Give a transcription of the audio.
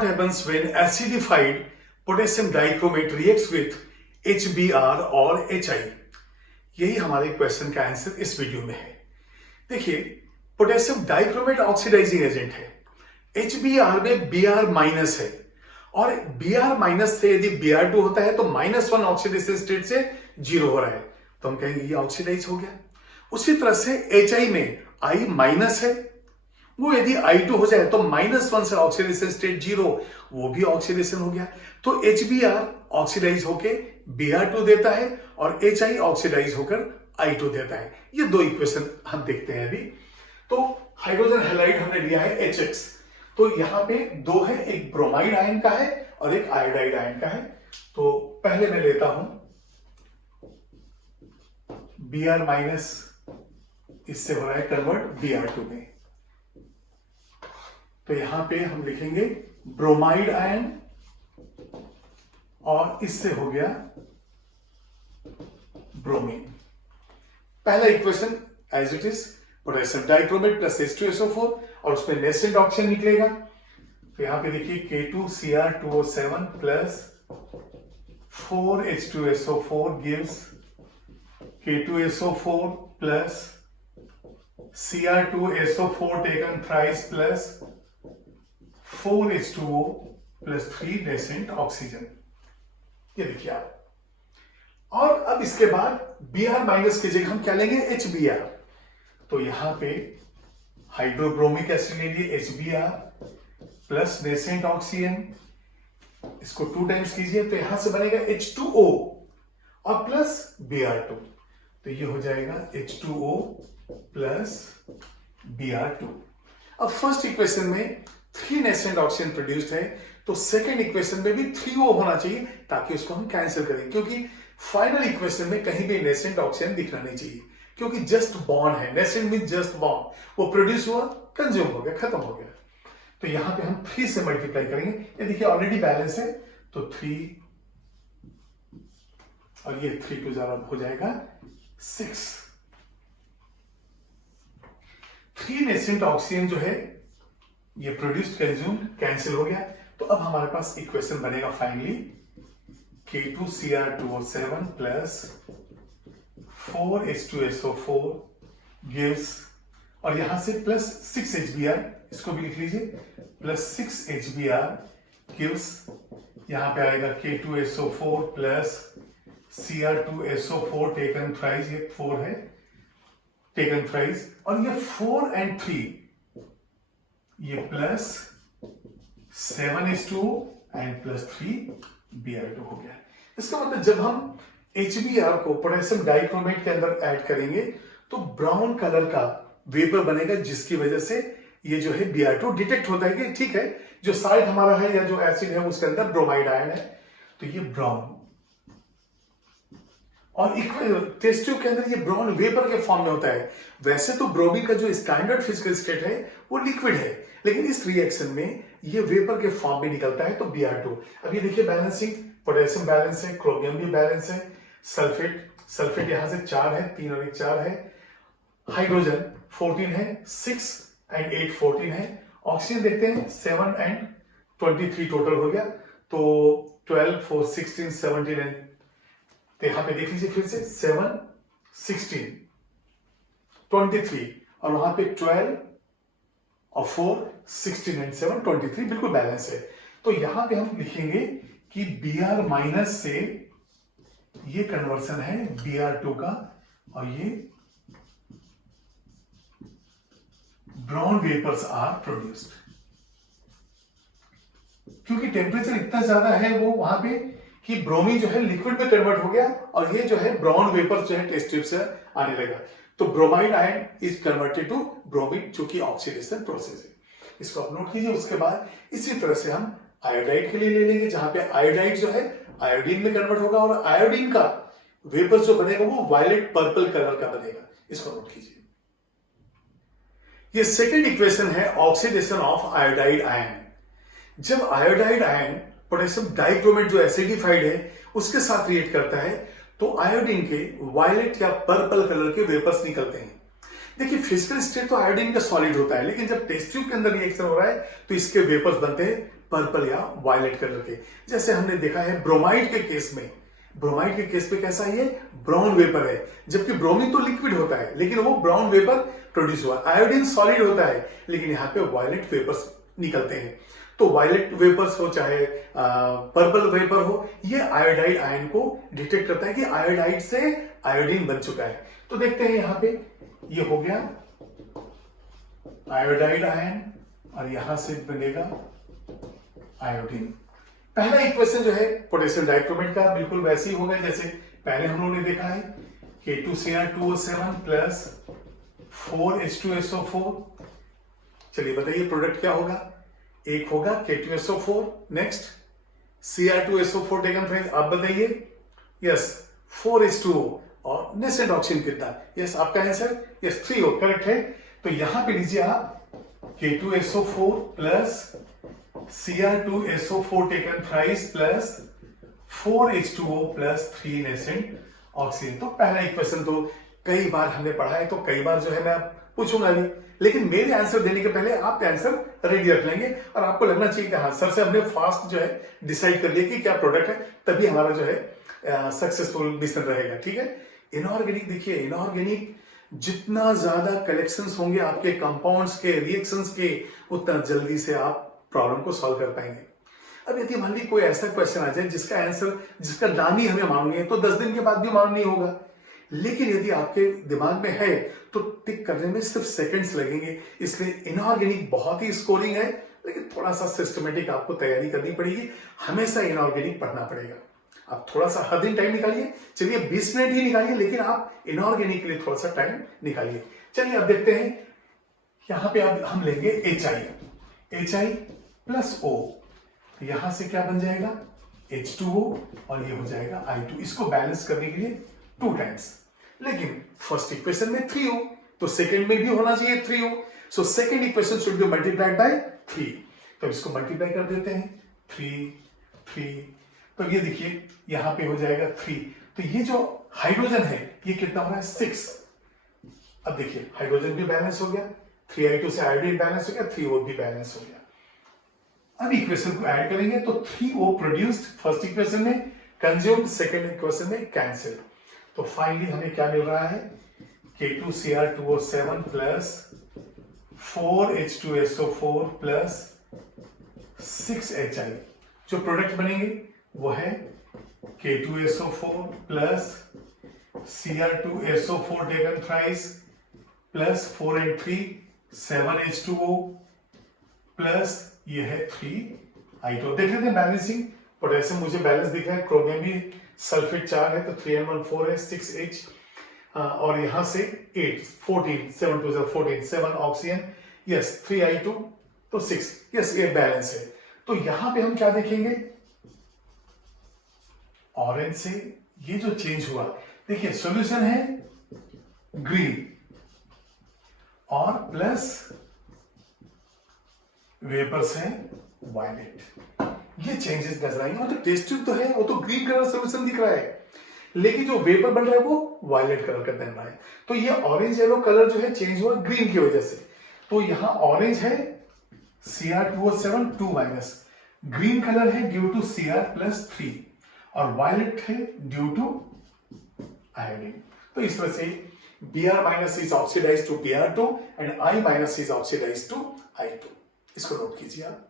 what happens when acidified potassium dichromate reacts with HBr और HI? यही हमारे question का आंसर इस वीडियो में है। देखिए, पोटेशियम डाइक्रोमेट ऑक्सीडाइजिंग एजेंट है। HBr में Br माइनस है और Br माइनस से यदि Br2 होता है तो -1 ऑक्सीडेशन स्टेट से 0 हो रहा है, तो हम कहेंगे ये ऑक्सीडाइज हो गया। उसी तरह से HI में I माइनस है, वो यदि I2 हो जाए तो -1 से ऑक्सीडेशन स्टेट 0, वो भी ऑक्सीडेशन हो गया। तो HBr ऑक्सीडाइज होके Br2 देता है और HI ऑक्सीडाइज होकर I2 देता है। ये दो इक्वेशन हम देखते हैं अभी। तो हाइड्रोजन हैलाइड हमने लिया है HX, तो यहां पे दो है, एक ब्रोमाइड आयन का है और एक आयोडाइड आयन का है। तो पहले मैं लेता हूं Br माइनस, इससे हो रहा है कन्वर्ट Br2 में, तो यहां पे हम लिखेंगे ब्रोमाइड आयन और इससे हो गया ब्रोमीन। पहला equation as it is, potassium dichromate plus H2SO4 और उसमें नेसेंट ऑक्सीजन निकलेगा। तो यहां पे देखिए K2Cr2O7 plus 4H2SO4 gives K2SO4 plus Cr2SO4 taken thrice plus 4H2O plus 3 nascent oxygen. ये देखिए आप। और अब इसके बाद Br माइनस की जगह हम क्या लेंगे, HBr। तो यहां पे हाइड्रोब्रोमिक एसिड ले लिए HBr प्लस नेसेंट ऑक्सीजन, इसको 2 टाइम्स कीजिए तो यहां से बनेगा H2O और प्लस Br2, तो ये हो जाएगा H2O प्लस Br2। अब फर्स्ट इक्वेशन में 3 नेसेंट ऑक्सीजन प्रोड्यूस्ड है, तो सेकेंड इक्वेशन में भी 3O होना चाहिए ताकि उसको हम कैंसिल करें, क्योंकि फाइनल इक्वेशन में कहीं भी नेसेंट ऑक्सीजन दिखना नहीं चाहिए, क्योंकि जस्ट बॉन्ड है। नेसेंट मीन जस्ट बॉन्ड, वो प्रोड्यूस हुआ, कंज्यूम हो गया, खत्म हो गया। तो यहां पे हम 3 से मल्टीप्लाई करेंगे। ये देखिए ऑलरेडी बैलेंस है, तो 3 और ये 3 टू ज़रा हो जाएगा 6। 3 नेसेंट ऑक्सीजन जो है ये प्रोड्यूस्ड, कंज्यूम, कैंसिल हो गया। तो अब हमारे पास इक्वेशन बनेगा finally K2Cr2O7 plus 4H2SO4 gives, और यहां से प्लस 6HBr, इसको भी लिख लीजिए, प्लस 6HBr गिव्स, यहां पे आएगा K2SO4 plus Cr2SO4 taken thrice, ये 4 है टेकन थ्राइस, और ये 4 and 3, ये plus 7H2O and plus 3Br2 हो गया। इसका मतलब जब हम HBr को पोटेशियम डाइक्रोमेट के अंदर ऐड करेंगे तो ब्राउन कलर का वेपर बनेगा, जिसकी वजह से ये जो है Br2 डिटेक्ट होता है कि ठीक है, जो साइड हमारा है या जो एसिड है उसके अंदर ब्रोमाइड आयन है, तो ये ब्राउन, और टेस्ट ट्यूब के अंदर ये ब्राउन वेपर के फॉर्म में होता है। वैसे तो ब्रोमीन का जो स्टैंडर्ड फिजिकल स्टेट है वो लिक्विड है, लेकिन इस रिएक्शन में ये वेपर के फॉर्म में निकलता है, तो Br2। अब ये देखिए बैलेंसिंग, पोटेशियम बैलेंस है, क्रोमियम भी बैलेंस है, सल्फेट यहां से 4 है, 3 और 1 4 है, हाइड्रोजन 14 है, 6 and 8 14 है, ऑक्सीजन देखते हैं 7 and 23 टोटल हो गया, तो 12 4 16 17 एंड, तो यहां पे देख लीजिए फिर से 7 16 23 और वहां पे 12 और 4 16 एंड 7 23 बिल्कुल बैलेंस है। तो यहां पे हम लिखेंगे कि Br माइनस से ये कन्वर्सन है Br2 का, और ये ब्राउन वेपर्स आर प्रोड्यूस्ड। क्योंकि टेम्परेचर इतना ज्यादा है वो वहां पे कि ब्रोमीन जो है लिक्विड में कन्वर्ट हो गया और ये जो है ब्राउन वेपर्स जो है टेस्ट ट्यूब से आने लगा, तो bromide ion is converted to bromine, जो कि ऑक्सीडेशन प्रोसेस है। इसको आप नोट कीजिए। उसके बाद इसी तरह से हम आयोडाइड के लिए ले लेंगे, जहां पे आयोडाइड जो है आयोडीन में कन्वर्ट होगा और आयोडीन का वेपर जो बनेगा वो वायलेट पर्पल कलर का बनेगा। इसको नोट कीजिए। ये सेकेंड इक्वेशन है ऑक्सीडेशन ऑफ आयोडाइड आयन। जब आयोडाइड आयन पोटेशियम डाइक्रोमेट जो एसिडिफाइड है उसके साथ रिएक्ट करता है तो आयोडीन के वायलेट या पर्पल कलर के वेपर्स निकलते हैं। देखिए फिजिकल स्टेट तो आयोडीन का सॉलिड होता है, लेकिन जब टेस्ट ट्यूब के अंदर रिएक्शन हो रहा है तो इसके वेपर्स बनते हैं पर्पल या वायलेट कलर के। जैसे हमने देखा है ब्रोमाइड के केस में, ब्रोमाइड के केस में कैसा है, ये ब्राउन वेपर है, जबकि ब्रोमीन तो लिक्विड होता है लेकिन वो ब्राउन वेपर प्रोड्यूस हुआ। आयोडीन सॉलिड होता है लेकिन यहाँ पे वायलेट वेपर्स निकलते हैं। तो वायलेट वेपर्स हो चाहे पर्पल वेपर हो, ये आयोडाइड आयन को डिटेक्ट करता है कि आयोडाइड से आयोडीन बन चुका है। तो देखते हैं यहाँ पे ये हो गया आयोडाइड आयन और यहां से बनेगा आयोडीन। पहला इक्वेशन जो है पोटेशियम डाइक्रोमेट का बिल्कुल वैसे ही होगा जैसे पहले हम लोगों ने देखा है, K2Cr2O7 प्लस 4H2SO4। चलिए बताइए प्रोडक्ट क्या होगा, एक होगा K2SO4, next Cr2SO4 taken friends, आप बताइए। यस 4H2O और नेसेंट ऑक्सीजन कितना, यस आपका आंसर यस 3 हो, करेक्ट है। तो यहां पे लीजिए आप K2SO4 plus Cr2SO4 taken thrice plus 4H2O plus 3 nascent oxygen. तो पहला इक्वेशन तो कई बार हमने पढ़ा है, तो कई बार जो है मैं पूछूंगा भी, लेकिन मेरे आंसर देने के पहले आप आंसर रेडी रख लेंगे और आपको लगना चाहिए कि हाँ सर से हमने फास्ट जो है डिसाइड कर लिया कि क्या प्रोडक्ट है, तभी हमारा जो है सक्सेसफुल मिशन रहेगा। ठीक है। इनऑर्गेनिक देखिए, इनऑर्गेनिक जितना ज्यादा कलेक्शंस होंगे आपके कंपाउंड्स के, रिएक्शंस के, उतना जल्दी से आप प्रॉब्लम को सॉल्व कर पाएंगे। अब यदि मान ली कोई ऐसा क्वेश्चन आ जाए जिसका आंसर, जिसका नाम ही हमें मालूम है, तो 10 दिन के बाद भी मालूम नहीं होगा, लेकिन यदि आपके दिमाग में है तो टिक करने में सिर्फ सेकंड्स लगेंगे। इसलिए इनऑर्गेनिक बहुत ही स्कोरिंग है, लेकिन थोड़ा सा सिस्टमेटिक आपको तैयारी करनी पड़ेगी। हमेशा इनऑर्गेनिक पढ़ना पड़ेगा। आप थोड़ा सा हर दिन टाइम निकालिए, चलिए 20 मिनट ही निकालिए, लेकिन आप इनऑर्गेनिक के लिए थोड़ा सा टाइम निकालिए। चलिए अब देखते हैं, यहां पे अब हम लेंगे HI प्लस O, यहां से क्या बन जाएगा H2O और ये हो जाएगा I2। इसको बैलेंस करने के लिए 2 टाइम्स, लेकिन फर्स्ट इक्वेशन में 3 हो तो सेकंड में भी होना चाहिए 3 हो। So second equation should be multiplied by 3। तो इसको मल्टीप्लाई कर देते हैं, 3। तो ये देखिए यहां पे हो जाएगा 3। तो ये जो हाइड्रोजन है ये कितना हो रहा है 6। अब देखिए हाइड्रोजन भी बैलेंस हो गया, 3I2 से आयोडीन बैलेंस हो गया, 3O भी बैलेंस हो गया। अब इक्वेशन को ऐड करेंगे तो 3O प्रोड्यूस्ड फर्स्ट इक्वेशन में, कंज्यूम्ड सेकंड इक्वेशन में, कैंसिल। तो फाइनली हमें क्या मिल रहा है, K2Cr2O7 plus 4H2SO4 plus 6HI। जो प्रोडक्ट बनेंगे वो है K2SO4 plus Cr2SO4 taken thrice plus 4 and 3 7H2O plus ये है 3I2। देख लेते हैं बैलेंसिंग। पोटेशियम मुझे बैलेंस दिख रहा है, क्रोमियम भी सल्फेट 4 है तो 3 and 1 4 है, 6H और यहां से 8 14 7 2 14 7 ऑक्सीजन, यस 3I2 तो 6, यस ये बैलेंस है। तो यहां पे हम क्या देखेंगे, ऑरेंज से ये जो चेंज हुआ, देखिए सॉल्यूशन है ग्रीन और प्लस वेपर्स है वायलेट, ये चेंजेस नजर आएंगे। मतलब टेस्ट ट्यूब तो है, वो तो ग्रीन कलर सॉल्यूशन दिख रहा है, लेकिन जो वेपर बन रहा है वो वायलेट कलर का बन रहा है। तो ये ऑरेंज येलो कलर जो है चेंज हुआ ग्रीन की वजह से। तो यहां ऑरेंज है Cr2O7 2-, ग्रीन कलर है ड्यू टू Cr प्लस 3 और वायलेट है ड्यू टू आयोडीन। तो इस तरह से Br- is oxidized to Br2 and I- is oxidized to I2। इसको नोट कीजिए आप।